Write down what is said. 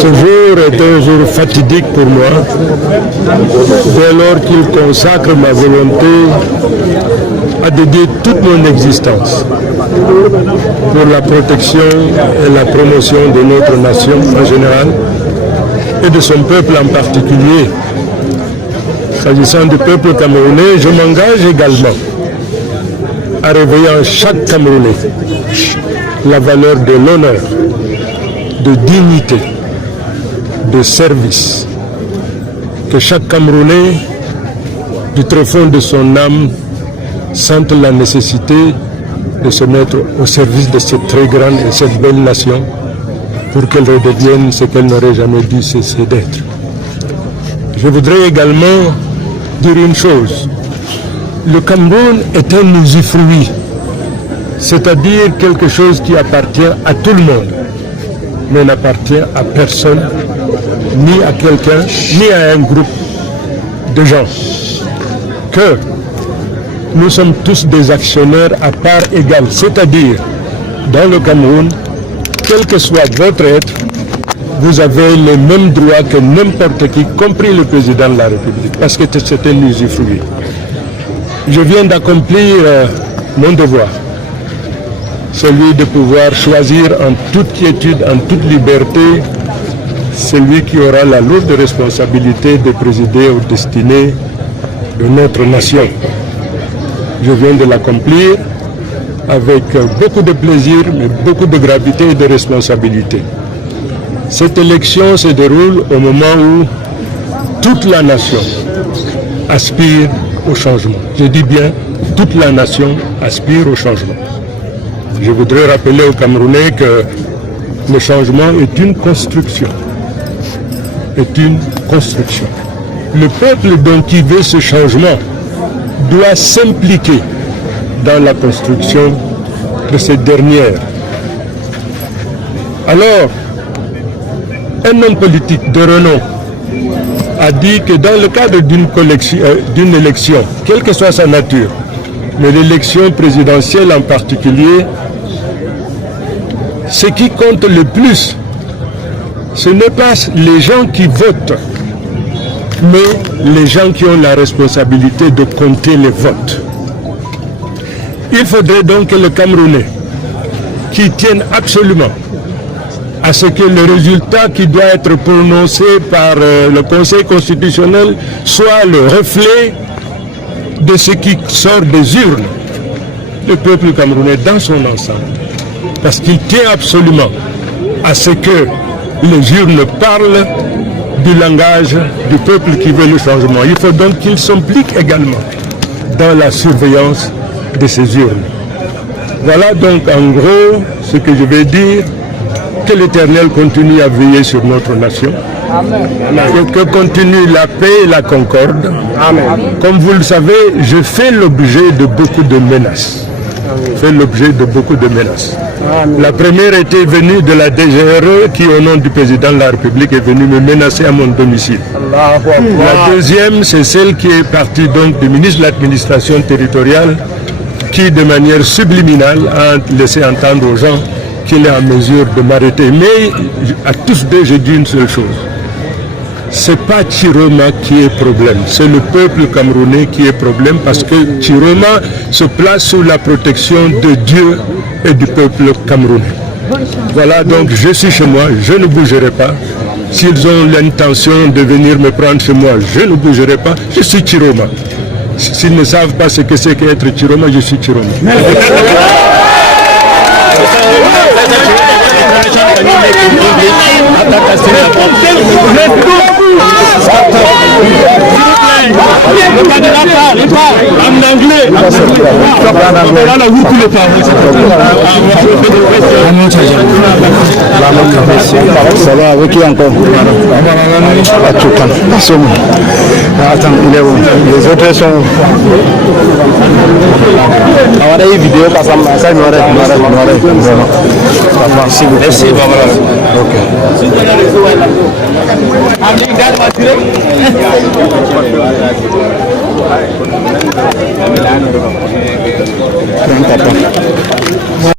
Ce jour est un jour fatidique pour moi, dès lors qu'il consacre ma volonté à dédier toute mon existence pour la protection et la promotion de notre nation en général et de son peuple en particulier. S'agissant du peuple camerounais, je m'engage également à réveiller en chaque Camerounais la valeur de l'honneur, de dignité, de service, que chaque Camerounais, du tréfonds de son âme, sente la nécessité de se mettre au service de cette très grande et cette belle nation pour qu'elle redevienne ce qu'elle n'aurait jamais dû cesser d'être. Je voudrais également dire une chose. Le Cameroun est un usufruit, c'est-à-dire quelque chose qui appartient à tout le monde, mais n'appartient à personne, ni à quelqu'un, ni à un groupe de gens. Que nous sommes tous des actionnaires à part égale, c'est-à-dire, dans le Cameroun, quel que soit votre être, vous avez les mêmes droits que n'importe qui, compris le président de la République, parce que c'est un usufruit. Je viens d'accomplir mon devoir, celui de pouvoir choisir en toute quiétude, en toute liberté, celui qui aura la lourde responsabilité de présider aux destinées de notre nation. Je viens de l'accomplir avec beaucoup de plaisir, mais beaucoup de gravité et de responsabilité. Cette élection se déroule au moment où toute la nation aspire au changement. Je dis bien, toute la nation aspire au changement. Je voudrais rappeler aux Camerounais que le changement est une construction. Est une construction. Le peuple donc qui veut ce changement doit s'impliquer dans la construction de cette dernière. Alors, un homme politique de renom a dit que dans le cadre d'une élection, quelle que soit sa nature, mais l'élection présidentielle en particulier, ce qui compte le plus, ce n'est pas les gens qui votent, mais les gens qui ont la responsabilité de compter les votes. Il faudrait donc que le Camerounais, qui tienne absolument à ce que le résultat qui doit être prononcé par le Conseil constitutionnel soit le reflet de ce qui sort des urnes, le peuple camerounais dans son ensemble. Parce qu'il tient absolument à ce que les urnes parlent du langage du peuple qui veut le changement. Il faut donc qu'il s'implique également dans la surveillance de ces urnes. Voilà donc en gros ce que je vais dire. Que l'Éternel continue à veiller sur notre nation. Amen. Que continue la paix et la concorde. Amen. Comme vous le savez, je fais l'objet de beaucoup de menaces. La première était venue de la DGRE qui, au nom du président de la République, est venue me menacer à mon domicile. La deuxième, c'est celle qui est partie donc du ministre de l'administration territoriale qui, de manière subliminale, a laissé entendre aux gens qu'il est en mesure de m'arrêter. Mais à tous deux, je dis une seule chose. Ce n'est pas Chiroma qui est problème, c'est le peuple camerounais qui est problème parce que Chiroma se place sous la protection de Dieu et du peuple camerounais. Voilà, donc je suis chez moi, je ne bougerai pas. S'ils ont l'intention de venir me prendre chez moi, je ne bougerai pas, je suis Chiroma. S'ils ne savent pas ce que c'est qu'être Chiroma, je suis Chiroma. Le candidat parle, il parle en anglais. Ça va avec qui encore? Attends, il est où? Les autres sont... On a une vidéo parce que ça nous arrête. Merci. Ok. Prends ta part.